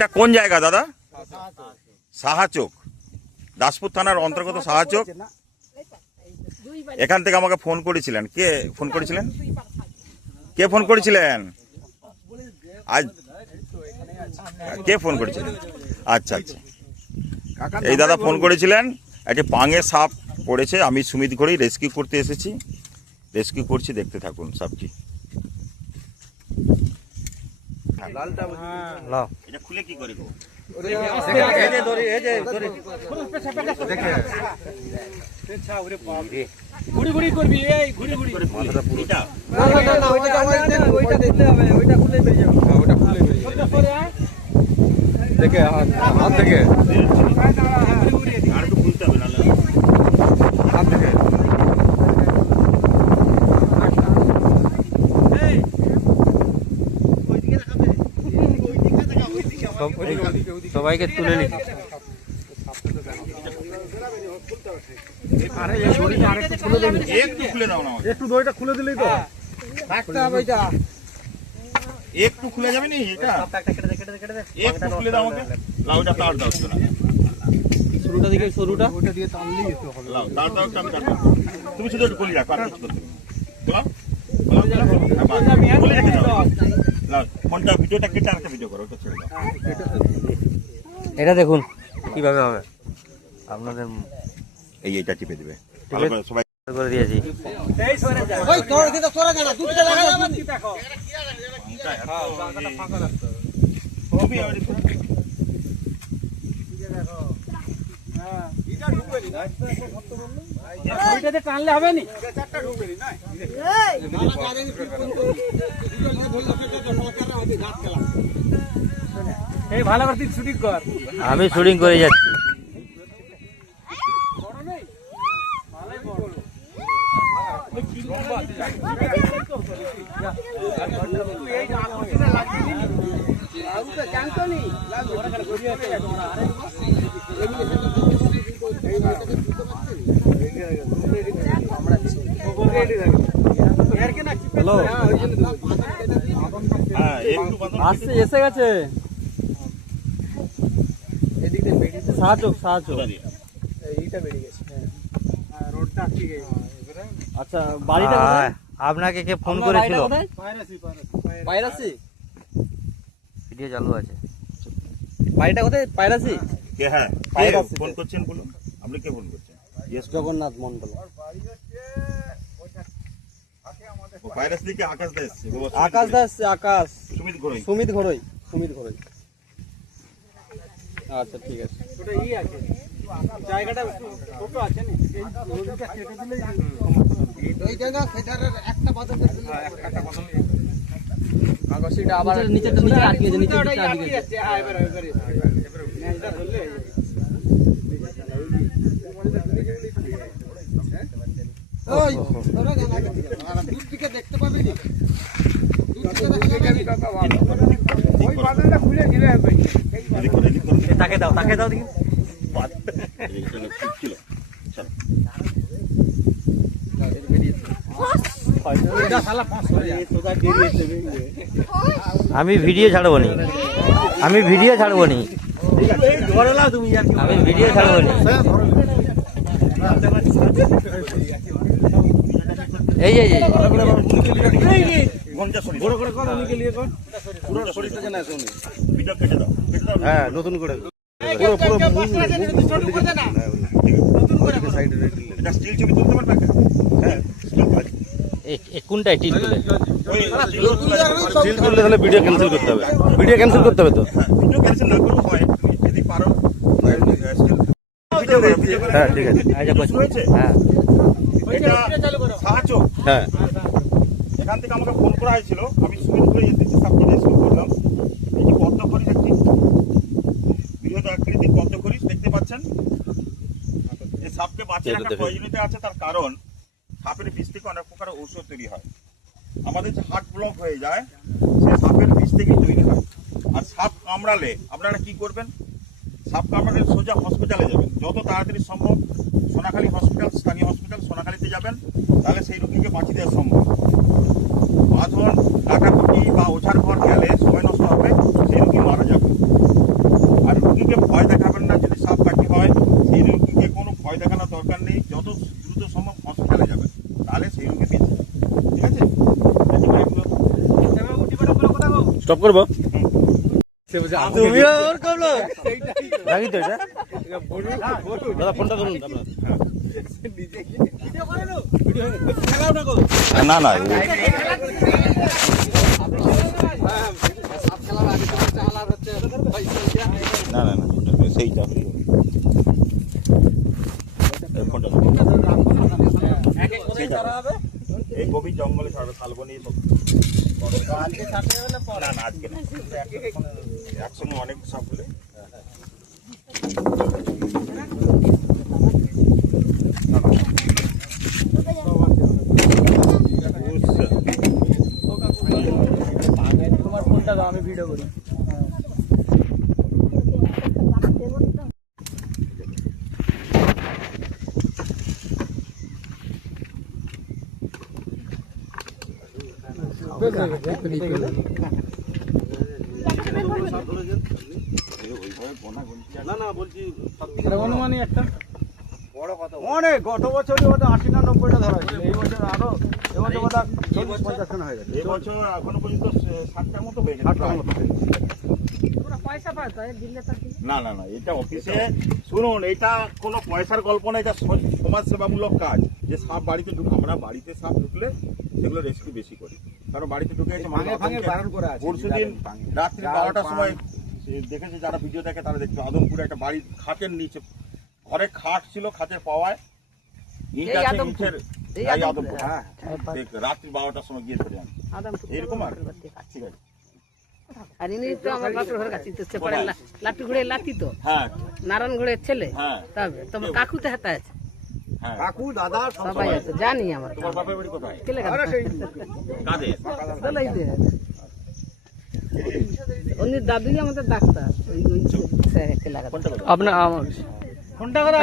এটা কোন জায়গা দাদা? সাহাচোক, দাসপুর থানার অন্তর্গত সাহাচোক। এখান থেকে আমাকে ফোন করেছিলেন। কে ফোন করেছিলেন? কে ফোন করেছিলেন আজ? কে ফোন করেছিলেন? আচ্ছা আচ্ছা, এই দাদা ফোন করেছিলেন। একটি পাঙে সাপ পড়েছে, আমি সুমিত ঘড়ি রেস্কিউ করতে এসেছি, রেস্কিউ করছি, দেখতে থাকুন সাপটি। এটা খুলে কি করে গো? ঘুরি ঘুরি করবি, এই ঘুরি ঘুরি মাথাটা পুরো না না না, ওইটা আমাদের দেন, ওইটা দিতে হবে, ওইটা খুলে বেরিয়ে যাবে। হ্যাঁ, ওইটা খুলে বেরিয়ে যাবে। দেখে হাত থেকে আর তো খুলতে হবে, নাহলে হাত থেকে সবাইকে তুলে নিন। একটু খুলে দাও না, একটু দইটা খুলে দিলেই তো থাকতে হবে। এটা একটু খুলে যাবে নি, এটা একটু খুলে দাও আমাকে। লাউটা তার দাও না, শুরুটা দিকে, শুরুটা ওইটা দিয়ে টানলেই তো হবে। লাউ তার দাও, আমি তার দাও। তুমি শুধু একটু খুলে রাখো, আর কিছু করতে হবে না। খুলে রেখে দাও। লাউ কোনটা ভিডিওটা কেটে আরেকটা ভিডিও করো, ওটা ছেড়ে দাও। এটা দেখুন কিভাবে হবে আপনাদের। এইটা টিপে দিবে ভালো করে, সবাই করে দিয়েছি। এই সরে যা, ওই তোর দিকে সরে যা না, দুটো লাগা যাবে কি দেখো। তুমি আর একটু এটা ঢুকবেনি না, ওইটাতে টানলে হবে নি। চারটা ঢুকবেনি না, এই মালা কারেনি পিপন করে দুটো ধরে ধরে সরকাররা হবে ঘাট খেলা। এই ভালো করে তুই শুটিং কর। আমি শুটিং করে যাচ্ছি। বড় নেই ভালোই বড়। ওই কি লম্বা আছে এই আগুনটা লাগিয়ে দিলি। লাগু তো জানতো নি, লাগু ওরা করে গড়িয়ে আছে তোমরা। আরে হ্যালো, হ্যাঁ একটু বাঁধো। আসছে, এসে গেছে। এদিকে বেরিয়ে সাহায্য সাহায্য। এইটা বেরিয়ে গেছে। হ্যাঁ, রোডটা ঠিক আছে। আচ্ছা, বাড়িটা কোথায়? আপনাকে কে ফোন করেছিল? পায়রাসি ভিডিও চালু আছে। বাড়িটা কোথায়? পায়রাসি। কে? হ্যাঁ, কে ফোন করছেন বলুন, আপনি কে ফোন করছেন? জগন্নাথ মন্ডল। ও ভাইরাস থেকে আকাশ দাস এসেছে। আকাশ দাস, আকাশ সুমিত ঘোড়াই। সুমিত ঘড়ই, সুমিত ঘড়ই। আচ্ছা ঠিক আছে। ওটা ই আছে, জায়গাটা ছোট আছে না, এই রোডটা কেটে দিলেই এই জায়গা সেটার একটা বদল দিলে একটা বদল। আকাশটা আবার নিচে আটকে গেছে, নিচে আটকে গেছে। হ্যাঁ, এবারে নেলটা ধরলে ওই তোরা জানা দূর থেকে দেখতে পাবি না, দূর থেকে দেখা যাবে কাকা ভালো। ওই বাদলটা খুলে গিরে হবে। তাকে দাও, তাকে দাও দেখি। ছিল আমি ভিডিও ছাড়বো নি, আমি ভিডিও ছাড়বো নি, আমি ভিডিও ছাড়বো নি। এই যে হ্যাঁ নতুন করে এটা স্টিল ছবি তুলতে পারবে? হ্যাঁ কোনটাই টিল তুলে স্টিল তুললে তাহলে ভিডিও ক্যান্সেল করতে হবে, ভিডিও ক্যান্সেল করতে হবে তো। ভিডিও ক্যান্সেল না করলেও হয় যদি পারো। হ্যাঁ ঠিক আছে। হ্যাঁ এটা সাহায্য। হ্যাঁ এখান থেকে আমাকে ফোন করা হয়েছিল, আমি সুমিত করে এসেছি, সাবজেক্ট রেস্কিউ করলাম। এই যে পদ্ম খরিস একটি বৃহৎ আকৃতির পদ্ম খরিস দেখতে পাচ্ছেন। এই সাপকে বাঁচিয়ে রাখার প্রয়োজনীয়তা আছে, তার কারণ সাপের বিষ থেকে অনেক প্রকার ঔষধ তৈরি হয়। আমাদের যে হার্ট ব্লক হয়ে যায় সে সাপের বিষ থেকেই তৈরি হয়। আর সাপ কামড়ালে আপনারা কি করবেন? সাপ কামড়ালে সোজা হসপিটালে যাবেন, যত তাড়াতাড়ি সম্ভব সোনাখালী হসপিটাল, স্থানীয় হসপিটাল সোনাখালীতে যাবেন, তাহলে সেই রোগীকে বাঁচিয়ে দেওয়া সম্ভব। বাঁধন কাটাকুটি বা ওঝার ঘর গেলে সময় নষ্ট হবে, সেই রোগী মারা যাবে। স্টপ করবো তুমিও ওরকম লোক রাখি তো এটা দাদা ফোনটা ধরুন আপনার না না না না না সেইটা ফোনটা এই গভীর জঙ্গলে শালবন এই সব না না আজকে না একসঙ্গে অনেক সাপ হলে তোমার ফোনটা দাও, আমি ভিডিও করি। না না বলছি অনুমানই একটা অনেক গত বছরই হয়তো 80 না 90টা ধরা হয়েছিল, এই বছর আরো এবছর বোধ হয় 40-50 খানা হয়ে গেছে। এবছর এখনো পর্যন্ত 60টার মতো হয়ে গেছে। 60টার মতো হয়ে গেছে। পয়সা পায় তো দিলে তার না না না এটা অফিসে শুনুন, এটা কোনো পয়সার গল্প না, এটা সমাজ সেবামূলক কাজ। যে সাপ বাড়িতে ঢুকে, আমরা বাড়িতে সাপ ঢুকলে সেগুলো রেস্কিউ বেশি করি, কারণ বাড়িতে ঢুকে গেছে ভাঙে ভাঙে বারণ করে আছে। পরশুদিন রাত্রি 12টার সময় দেখেছে, যারা ভিডিও দেখে তারা দেখছে, আদমপুরে একটা বাড়ির খাটের নিচে, ঘরে খাট ছিল, খাটের পাওয়ায় ইট আছে, ইটের এই আদমপুর, হ্যাঁ রাত্রি 12টার সময় গিয়ে ধরে আনি এরকম। আর ঠিক আছে আর ইনি তো আমার বাপের ঘর কাছে তো সেপারে লাঠি ঘুরে লাঠি তো হ্যাঁ নারায়ণ ঘুরের ছেলে হ্যাঁ তবে তোমার কাকু তো হাতে আছে, হ্যাঁ। কাকু দাদা সব সবাই আছে, জানি আমার তোমার বাপের বাড়ি কোথায়? কেলে আরে সেই কাদের? দলাই দে উনি দাদুই আমাদের ডাক্তার ওই কেলে কোনটা? আপনার ফোনটা করে